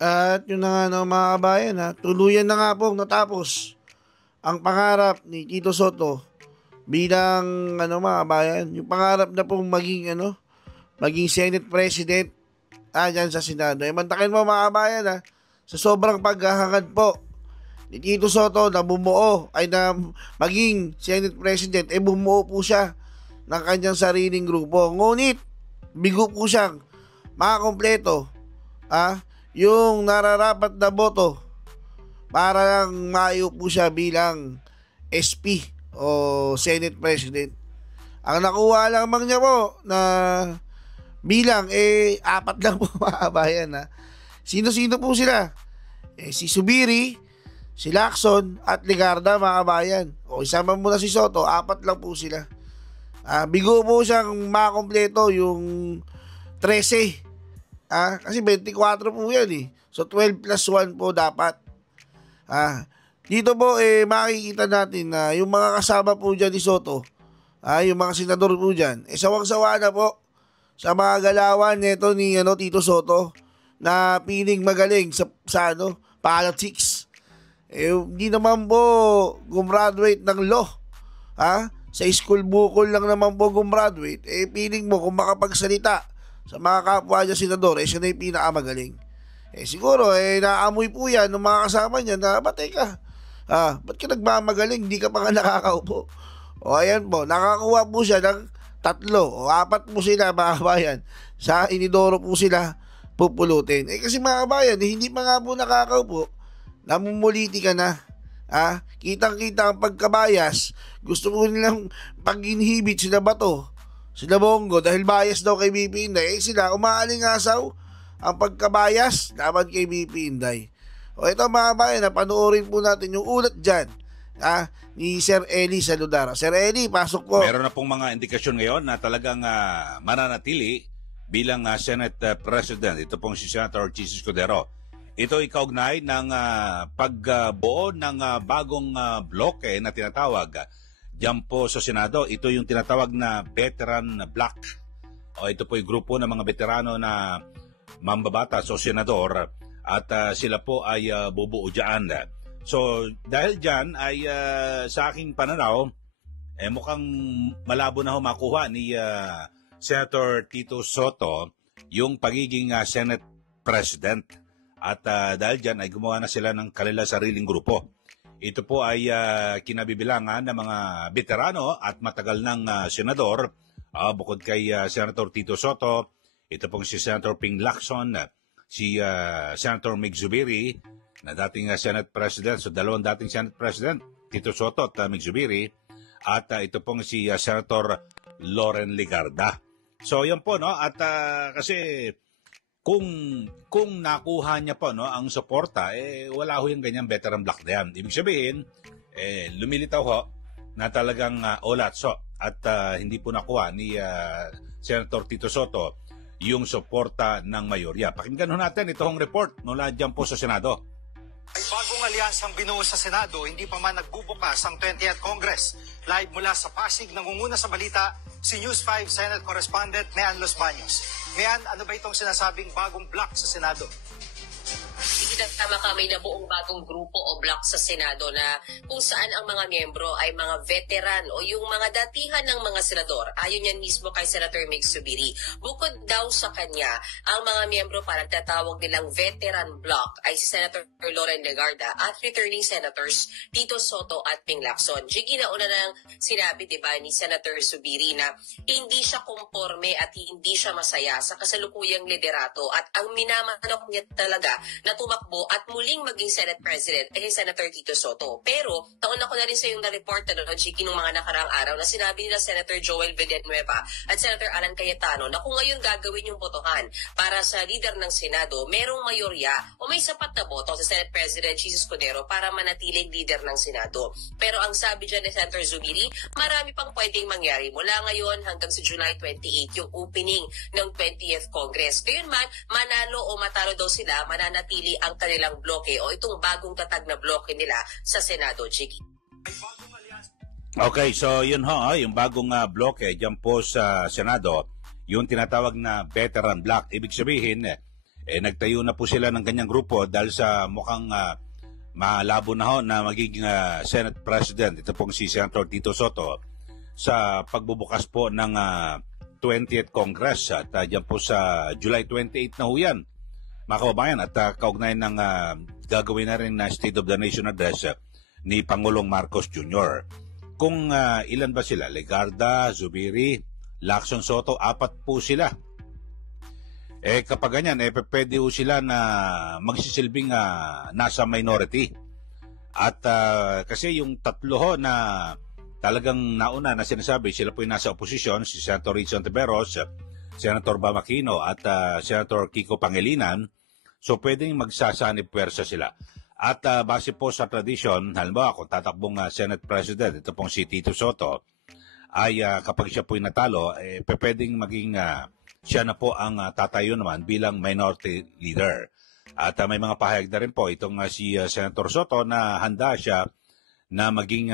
At yun na nga no, mga kabayan ha, tuluyan na nga pong natapos ang pangarap ni Tito Soto bilang mga kabayan, yung pangarap na pong maging Senate President dyan sa Senado. Mantakin mo mga kabayan ha, sa sobrang paghahangad po ni Tito Soto na maging Senate President, bumuo po siya ng kanyang sariling grupo. Ngunit, bigo po siyang makakompleto yung nararapat na boto para lang maiupo siya bilang SP o Senate President. Ang nakuha lamang niya po na bilang, apat lang po mga kabayan ha. Sino-sino po sila? Si Zubiri, si Lacson at Legarda mga kabayan. O isama mo na si Soto, apat lang po sila. Bigo po siyang makakompleto yung 13. Kasi 24 po yan eh. So 12 plus 1 po dapat. Dito po makikita natin na yung mga kasama po dyan ni Soto, yung mga senador po dyan, sawang-sawa na po sa mga galawan neto ni Tito Soto na piling magaling sa politics. Hindi naman po gumraduate ng law. Sa school bukol lang naman po gumraduate. Piling mo kung makapagsalita sa mga kapwa niya senador, siya na yung pinakamagaling. Siguro, naamoy po yan ng mga kasama niya na, teka, ba't ka nagmamagaling? Hindi ka pa nga nakakaupo. O ayan po, nakakuha po siya ng 3 o 4 po sila mga kabayan. Sa inidoro po sila pupulutin. Kasi mga kabayan, hindi pa nga po nakakaupo, namumuliti ka na. Kitang-kita ang pagkabayas. Gusto mo nilang pag-inhibit sila Bato, sila Bongo, dahil bias daw kay BP Inday. Sila umaalingasaw ang pagkabayas laban kay BP Inday. O ito mga kabayan, panoorin po natin yung ulat dyan ni Sir Eli Saludara. Sir Eli, pasok po. Meron na pong mga indikasyon ngayon na talagang mananatili bilang Senate President. Ito pong si Senator Jesus Cordero. Ito ikaugnay ng pagbuo ng bagong bloke na tinatawag diyan po sa Senado. Ito yung tinatawag na Veteran Bloc. Ito po yung grupo ng mga veterano na mambabatas o senador at sila po ay bubuo dyan. So dahil dyan ay sa aking pananaw, mukhang malabo na makuha ni Senator Tito Soto yung pagiging Senate President. At dahil dyan ay gumawa na sila ng kanilang sariling grupo. Ito po ay kinabibilangan ng mga veterano at matagal ng senador. Bukod kay Senator Tito Soto, ito pong si Senator Ping Lacson, si Senator Mig Zubiri, na dating Senate President. So dalawang dating Senate President, Tito Soto at Mig Zubiri. At ito pong si Senator Loren Legarda. So yan po, no? At kasi kung nakuha niya po ang suporta, wala ho yung ganyang veteran block na yan. Ibig sabihin, lumilitaw ho na talagang olatso at hindi po nakuha ni Senator Tito Soto yung suporta ng mayorya. Pakinggan ho natin itong report mula dyan po sa Senado. Ay bagong alyansang binuo sa Senado, hindi pa man nagbubukas ang 20th Congress. Live mula sa Pasig, nangunguna sa balita, si News 5 Senate Correspondent Mean Los Baños. Mean, ano ba itong sinasabing bagong block sa Senado? Tama ka, may nabuong bagong grupo o block sa Senado na kung saan ang mga miyembro ay mga veteran o yung mga datihan ng mga senador. Ayon yan mismo kay Senator Mig Zubiri. Bukod daw sa kanya, ang mga miyembro para tatawag nilang veteran block ay si Senator Loren Legarda at returning senators Tito Soto at Ping Lacson. Jiggy, nauna nang sinabi diba ni Senator Zubiri na hindi siya komporme at hindi siya masaya sa kasalukuyang liderato at ang minamanok niya talaga na tumakbo at muling maging Senate President ay Senator Tito Soto. Pero, taon ako na rin sa yung na-report na Chiki nung mga nakaraang araw na sinabi nila Senator Joel Villanueva at Senator Alan Cayetano na kung ngayon gagawin yung botohan para sa leader ng Senado, merong mayorya o may sapat na boto sa Senate President Jesus Cordero para manatiling leader ng Senado. Pero ang sabi dyan ni Senator Zubiri, marami pang pwedeng mangyari mula ngayon hanggang sa July 28 yung opening ng 20th Congress. Kaya man, manalo o matalo daw sila, mananatili ang kanilang bloke o itong bagong tatag na bloke nila sa Senado, Jiggy. Okay, so yun ho, yung bagong bloke dyan po sa Senado, yung tinatawag na veteran block. Ibig sabihin, nagtayo na po sila ng kanyang grupo dahil sa mukhang malabo na ho na magiging Senate President. Ito pong si Senator Tito Soto sa pagbubukas po ng 20th Congress at dyan po sa July 28 na ho yan, mga kababayan, at kaugnay ng gagawin na rin na State of the Nation Address ni Pangulong Marcos Jr. Kung ilan ba sila? Legarda, Zubiri, Lacson Soto, 4 po sila. Kapag ganyan, pwede ho sila na magsisilbing nasa minority. At kasi yung 3 ho na talagang nauna na sinasabi, sila po yung nasa oposisyon, si Senator Rich Ontiveros, Senator Bam Aquino at Senator Kiko Pangilinan. So pwedeng magsasanib puwersa sila. At base po sa tradisyon, halimbawa kung tatakbong Senate President, ito pong si Tito Soto, ay kapag siya po yung natalo, pwedeng maging siya na po ang tatayo naman bilang minority leader. At may mga pahayag na rin po itong si Senator Soto na handa siya na maging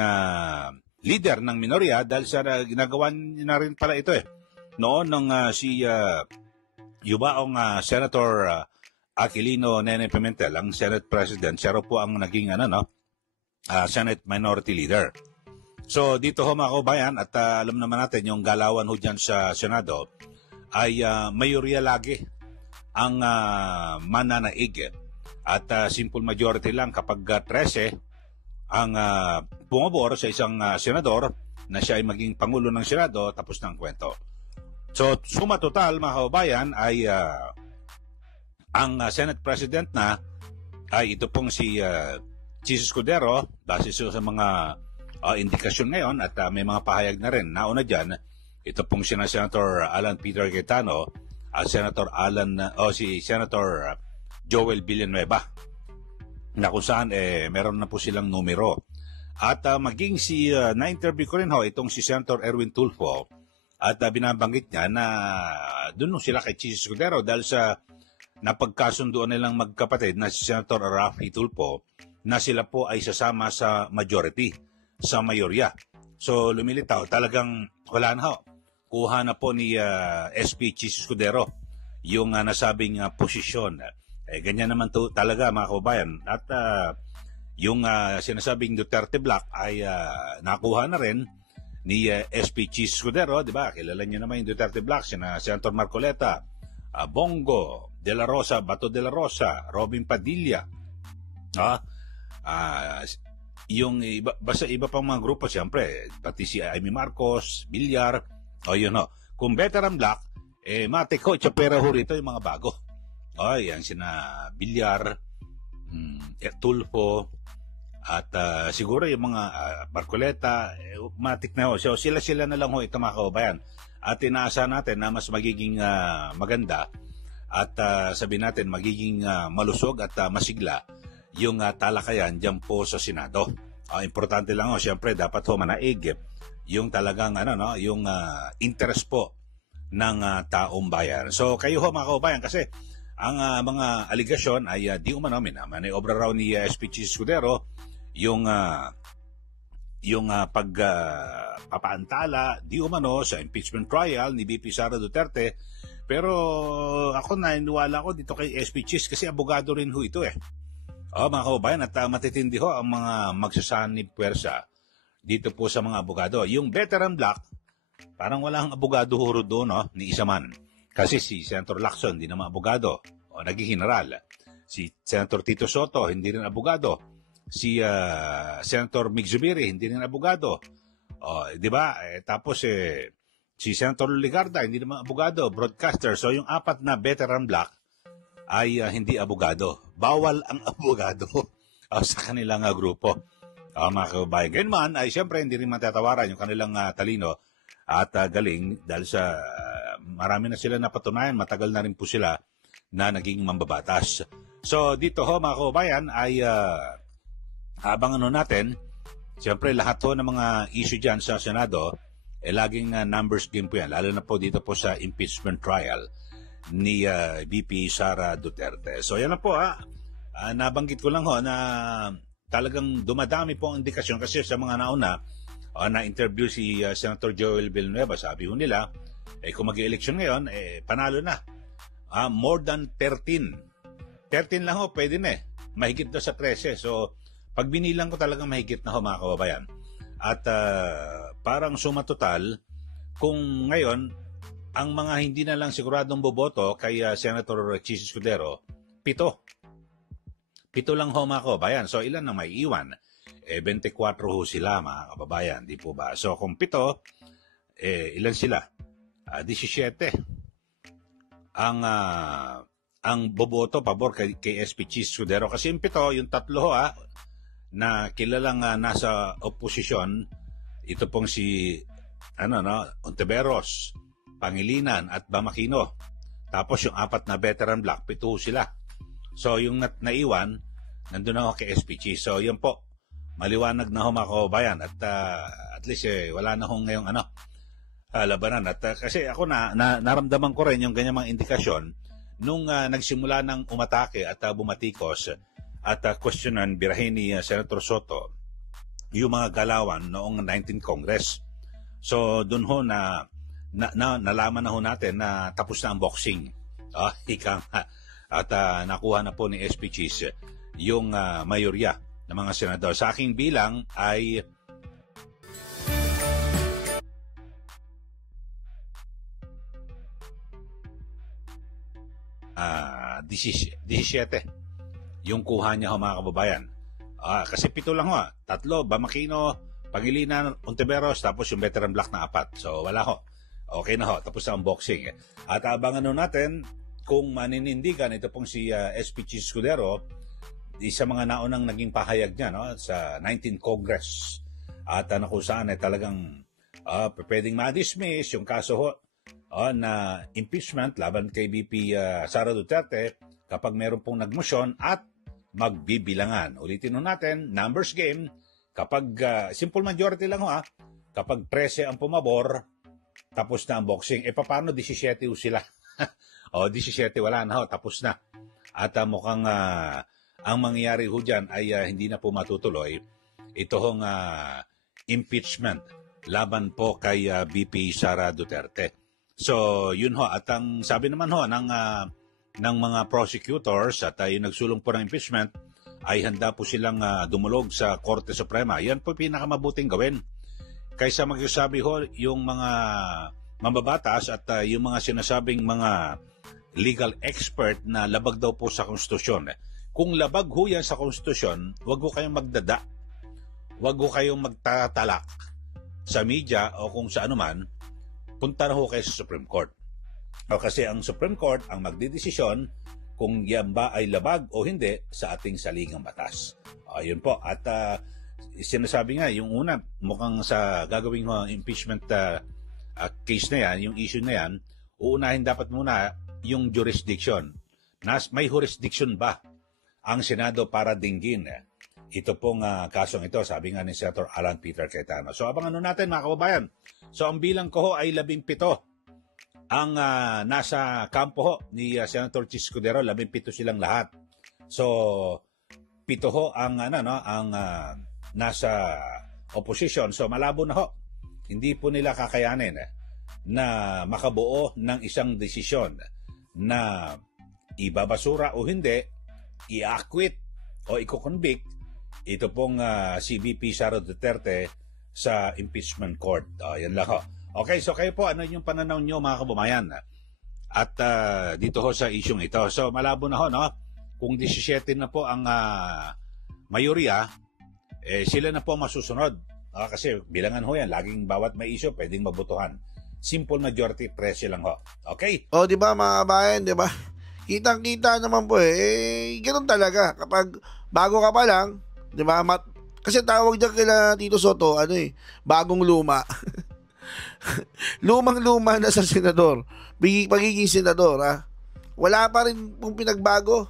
leader ng minorya dahil sa ginagawa niya na rin pala ito noon nung si yubaong Senator Aquilino Nene Pimentel, ang Senate President, siya po ang naging Senate Minority Leader. So dito ho mga kabayan, at alam naman natin yung galawan ho dyan sa Senado ay mayorya lagi ang mananaig. At simple majority lang kapag 13 ang bumabor sa isang senador na siya ay maging Pangulo ng Senado, tapos ng kwento. So suma total mga kabayan ay ang Senate President na ay ito pong si Jesus Cordero, base sa mga indikasyon ngayon at may mga pahayag na rin. Nauna dyan, ito pong si Senator Alan Peter Cayetano at si Senator Joel Villanueva, na kung saan meron na po silang numero. At maging na-interview ko rin itong si Senator Erwin Tulfo, at binabanggit niya na doon sila kay Jesus Cordero dahil sa napagkasunduan nilang magkapatid na si Senator Rafi Tulfo na sila po ay sasama sa majority, sa mayorya. So lumilitaw, talagang wala na kuha na po ni SP Jesus Cordero yung nasabing posisyon. Ganyan naman to talaga mga kababayan. At yung sinasabing Duterte Black ay nakuha na rin ni SP Jesus Cordero, di ba? Kilala niyo naman yung Duterte Black, Senator Marcoleta, Bongo, De La Rosa, Bato de la Rosa, Robin Padilla. Yung iba, basta iba pang mga grupo, siyempre, pati si Amy Marcos, Villar, Kung veteran Black, mate ko, tsapera ho rito yung mga bago. Yan sina Villar, Tulfo, at siguro yung mga Barcoleta, matik na ho. So sila na lang ho ito mga kababayan. At inaasahan natin na mas magiging maganda at sabihin natin magiging malusog at masigla yung talakayan dyan po sa Senado. Importante lang siyempre dapat ho manaig yung talagang yung interest po ng taong bayan. So kayo ho mga kababayan, kasi ang mga aligasyon ay di umano maniobra raw ni SP Jesus Cordero yung pagpapaantala di umano sa impeachment trial ni VP Sara Duterte. Pero ako naniniwala ko dito kay SP Cheese kasi abogado rin ho ito mga kababayan, at matitindi ho ang mga magsasanib puwersa dito po sa mga abogado. Yung veteran Black, parang walang abogado ho doon ni isa man. Kasi si Senator Lacson, hindi naman abogado, naging general. Si Senator Tito Soto, hindi rin abogado. Si Senator Mig Zubiri, hindi rin abogado. Di ba? Tapos si Senator Legarda, hindi naman abogado, broadcaster. So yung 4 na veteran Black ay hindi abogado. Bawal ang abogado sa kanilang grupo. Mga kababayan. Ganyan man, ay siyempre hindi rin matatawaran yung kanilang talino at galing dahil sa marami na sila napatunayan, matagal na rin po sila na naging mambabatas. So dito mga kababayan ay habang natin, siyempre lahat ng mga issue dyan sa Senado, laging numbers game po yan, lalo na po dito po sa impeachment trial ni VP Sara Duterte. So yan na po nabanggit ko lang na talagang dumadami po ang indikasyon kasi sa mga nauna na-interview si Senator Joel Villanueva, sabi ho nila kung mag-eleksyon ngayon panalo na more than 13. 13 lang ho, pwede na eh. Mahigit na sa 13. So, pag binilang ko talagang mahigit na ho mga kababayan. At parang suma total, kung ngayon, ang mga hindi na lang siguradong boboto kay Senator Chis Escudero, 7. 7 lang ho mga kababayan. So, ilan na may iwan? 24 ho sila mga kababayan, di po ba? So, kung 7, ilan sila? 17. Ang boboto pabor kay SP Chis Escudero. Kasi yung 7, yung 3 ho na kilalang nasa oposisyon, ito pong si Ontiveros, Pangilinan at Bamakino. Tapos yung 4 na veteran block, 7 sila. So yung naiwan, nandun ako kay SPG. So yun po, maliwanag na ho mga kababayan. At least wala na ho ngayong labanan. At kasi ako naramdaman ko rin yung ganyang mga indikasyon nung nagsimula ng umatake at bumatikos at questionan birahin ni Senator Soto yung mga galawan noong 19th Congress. So doon ho nalaman na ho natin na tapos na ang boxing. At nakuha na po ni SP Chis yung mayorya ng mga senador. Sa aking bilang ay uh, 17 yung kuha niya ho mga kababayan. Kasi 7 lang ho. 3, Bamakino, Pangilinan, Ontiveros, tapos yung veteran block na 4. So wala ho. Okay na ho. Tapos na ang boxing. At abangan ho natin kung maninindigan ito pong si SP Chis Escudero, isa mga naunang naging pahayag niya sa 19th Congress. At kung saan talagang pwedeng ma-dismiss yung kaso ho na impeachment laban kay VP Sara Duterte kapag meron pong nagmosyon at magbibilangan. Ulitin ho natin, numbers game, kapag simple majority lang ho kapag 13 ang pumabor, tapos na ang boxing. Paano 17 ho sila? 17 wala na ho, tapos na. At mukhang ang mangyayari ho dyan ay hindi na po matutuloy. Ito hong impeachment laban po kay VP Sara Duterte. So, yun ho. At ang sabi naman ho ng mga prosecutors at yung nagsulong po ng impeachment ay handa po silang dumulog sa Korte Suprema. Yan po pinakamabuting gawin. Kaysa magsasabi ho yung mga mambabatas at yung mga sinasabing mga legal expert na labag daw po sa konstitusyon. Kung labag ho yan sa konstitusyon, wag ho kayong magdada. Wag ho kayong magtatalak sa media o kung sa anuman, punta na ho kayo sa Supreme Court. Kasi ang Supreme Court ang magdidesisyon kung yan ba ay labag o hindi sa ating saligang batas. Yun po. At sinasabi nga, yung una, mukhang sa gagawing impeachment case na yan, yung issue na yan, uunahin dapat muna yung jurisdiction. May jurisdiction ba ang Senado para dinggin ito pong kasong ito, sabi nga ni Senator Alan Peter Cayetano. So abangan natin mga kababayan. So ang bilang ko ho ay 17 ang nasa kampo ho ni Senator Chis Escudero, 17 silang lahat. So 7 ho ang nasa opposition. So malabo na ho. Hindi po nila kakayanin na makabuo ng isang desisyon na ibabasura o hindi, i-acquit o i-convict ito pong si VP Sara Duterte sa impeachment court. Yan lang ho. Okay, so kayo po, ano yung pananaw nyo mga kababayan? At dito ho sa isyong ito. So malabo na ho, no? Kung 17 na po ang mayorya, sila na po masusunod. Kasi bilangan ho yan, laging bawat may issue pwedeng mabutuhan. Simple majority, 13 lang ho. Okay? Di ba mga kabayan, di ba? Kitang-kita naman po ganoon talaga. Kapag bago ka pa lang, di ba? Kasi tawag dyan kila Tito Soto, bagong luma. Lumang-luma na sa senador. Pagiging senador, wala pa rin pong pinagbago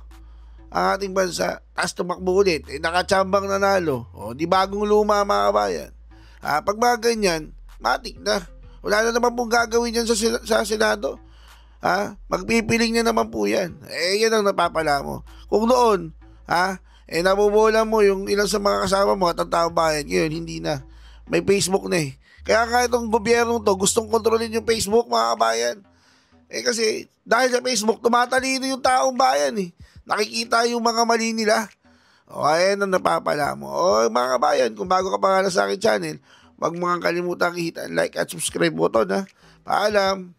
ang ating bansa. Tapos tumakbo ulit. Nakachambang nanalo. Di bagong luma mga kabayan. Pag mga ganyan, matik na. Wala na naman pong gagawin yan sa Senado. Magpipiling na naman po yan. Yan ang napapala mo. Kung noon, nabubola mo yung ilang sa mga kasama mo at ang taong bayan. Ngayon, hindi na. May Facebook na Kaya nga itong gobyerno to, gustong kontrolin yung Facebook, mga kabayan. Kasi dahil sa Facebook, tumatalino yung taong bayan eh. Nakikita yung mga mali nila. O ayan ang napapala mo. O mga kabayan, kung bago ka pa nga sa akin channel, huwag mo kang kalimutan i-hit ang like at subscribe button ha. Paalam!